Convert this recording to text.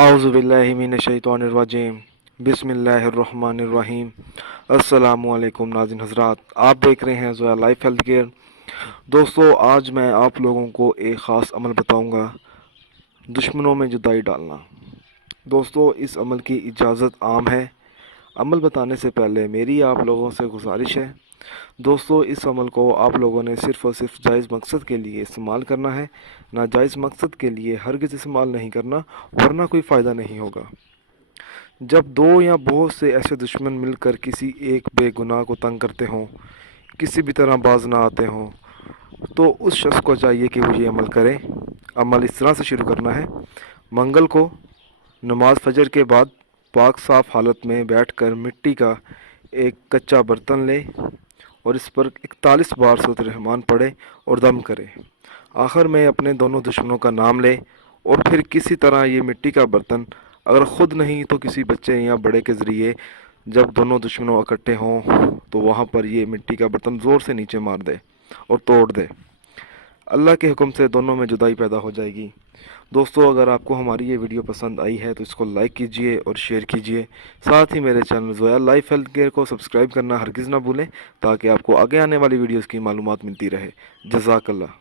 आउज़ुबिल्लाहि मिनश्शैतानिर्रजीम बिस्मिल्लाहिर्रहमानिर्रहीम। अस्सलामुअलैकुम नाज़रीन हज़रात, आप देख रहे हैं ज़ोया लाइफ हेल्थ केयर। दोस्तों, आज मैं आप लोगों को एक ख़ास अमल बताऊंगा, दुश्मनों में जुदाई डालना। दोस्तों, इस अमल की इजाज़त आम है। अमल बताने से पहले मेरी आप लोगों से गुजारिश है, दोस्तों इस अमल को आप लोगों ने सिर्फ़ और सिर्फ जायज़ मकसद के लिए इस्तेमाल करना है, नाजायज़ मकसद के लिए हरगिज़ इस्तेमाल नहीं करना, वरना कोई फ़ायदा नहीं होगा। जब दो या बहुत से ऐसे दुश्मन मिलकर किसी एक बेगुनाह को तंग करते हों, किसी भी तरह बाज ना आते हों, तो उस शख्स को चाहिए कि वो ये अमल करे। अमल इस तरह से शुरू करना है: मंगल को नमाज फजर के बाद पाक साफ़ हालत में बैठकर मिट्टी का एक कच्चा बर्तन ले और इस पर 41 बार सूरत रहमान पढ़े और दम करे। आखिर में अपने दोनों दुश्मनों का नाम ले और फिर किसी तरह ये मिट्टी का बर्तन, अगर ख़ुद नहीं तो किसी बच्चे या बड़े के ज़रिए, जब दोनों दुश्मनों इकट्ठे हों तो वहाँ पर ये मिट्टी का बर्तन ज़ोर से नीचे मार दे और तोड़ दे। अल्लाह के हुक्म से दोनों में जुदाई पैदा हो जाएगी। दोस्तों, अगर आपको हमारी ये वीडियो पसंद आई है तो इसको लाइक कीजिए और शेयर कीजिए। साथ ही मेरे channel Zoya life health care को सब्सक्राइब करना हरगिज़ ना भूलें, ताकि आपको आगे आने वाली वीडियोज़ की मालूमात मिलती रहे। जज़ाकल्लाह।